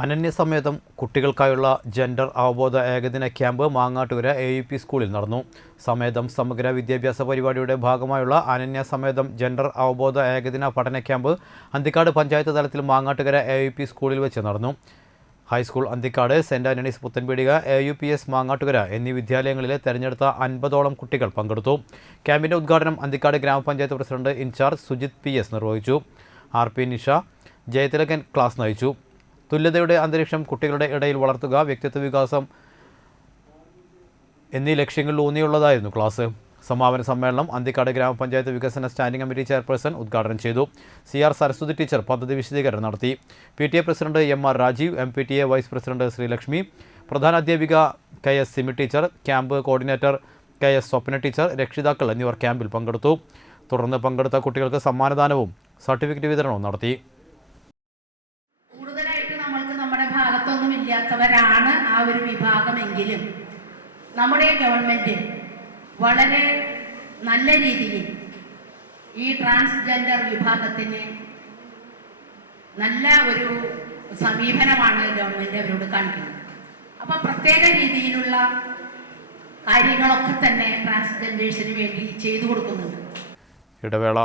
അനന്യസമേതം കുട്ടികൾക്കായുള്ള ജെൻഡർ അവബോധ ഏകദിന camp Mangattukara A U P സ്കൂളിൽ നടന്നു. സമേതം സമഗ്ര വിദ്യാഭ്യാസ പരിപാടിയുടെ ഭാഗമായുള്ള അനന്യസമേതം ജെൻഡർ അവബോധ ഏകദിന പഠന ക്യാമ്പ് അന്തിക്കാട് പഞ്ചായത്ത് തലത്തിൽ മാങ്ങാട്ടുകര എ യു പി സ്കൂളിൽ വെച്ച് നടന്നു. High school Anthikad saint Antony's Puthenpeedika A U P S Mangattukara എന്നീ വിദ്യാലയങ്ങളിലെ തെരഞ്ഞെടുത്ത അൻപതോളം കുട്ടികൾ പങ്കെടുത്തു. ക്യാമ്പിന്റെ ഉദ്ഘാടനം Anthikad Grama Panchayat president incharge Sujith P S നിർവഹിച്ചു. R P Nisha Jayathilakan class നയിച്ചു. തുല്യതയുടെ അന്തരീക്ഷം കുട്ടികളുടെ ഇടയിൽ വളർത്തുക വ്യക്തിത്വ വികാസം എന്നീ ലക്ഷ്യങ്ങളിൽ ഊന്നിയുള്ളതായിരുന്നു ക്ലാസ്. സമാപന സമ്മേളനം അന്തിക്കാട് ഗ്രാമപഞ്ചായത്ത് വികസന സ്റ്റാൻഡിംഗ് കമ്മിറ്റി ചെയർപേഴ്സൺ ഉദ്ഘാടനം ചെയ്തു. സി ആർ സരസ്വതി ടീച്ചർ പദ്ധതി വിശദീകരണം നടത്തി. P T A president M R Rajeev M P T A vice president Sreelakshmi പ്രധാന അധ്യാപിക K S Simi teacher camp coordinator K S Swapna teacher രക്ഷിതാക്കൾ എന്നിവർ ക്യാമ്പിൽ പങ്കെടുത്തു. തുടർന്ന് പങ്കെടുത്ത കുട്ടികൾക്ക് സമ്മാനദാനവും സർട്ടിഫിക്കറ്റ് വിതരണവും നടത്തി. ഭാഗത്തൊന്നും ആ ഒരു വിഭാഗമെങ്കിലും. നമ്മുടെ ഗവൺമെന്റ് വളരെ നല്ല രീതിയിൽ ഈ ട്രാൻസ്ജെൻഡർ വിഭാഗത്തിന് നല്ല ഒരു സമീപനമാണ് ഗവൺമെന്റ് അവരോട് കാണിക്കുന്നത്. അപ്പം പ്രത്യേക രീതിയിലുള്ള കാര്യങ്ങളൊക്കെ തന്നെ ട്രാൻസ്ജെൻഡേഴ്സിന് വേണ്ടി ചെയ്തു കൊടുക്കുന്നുണ്ട്. ഇടവേള.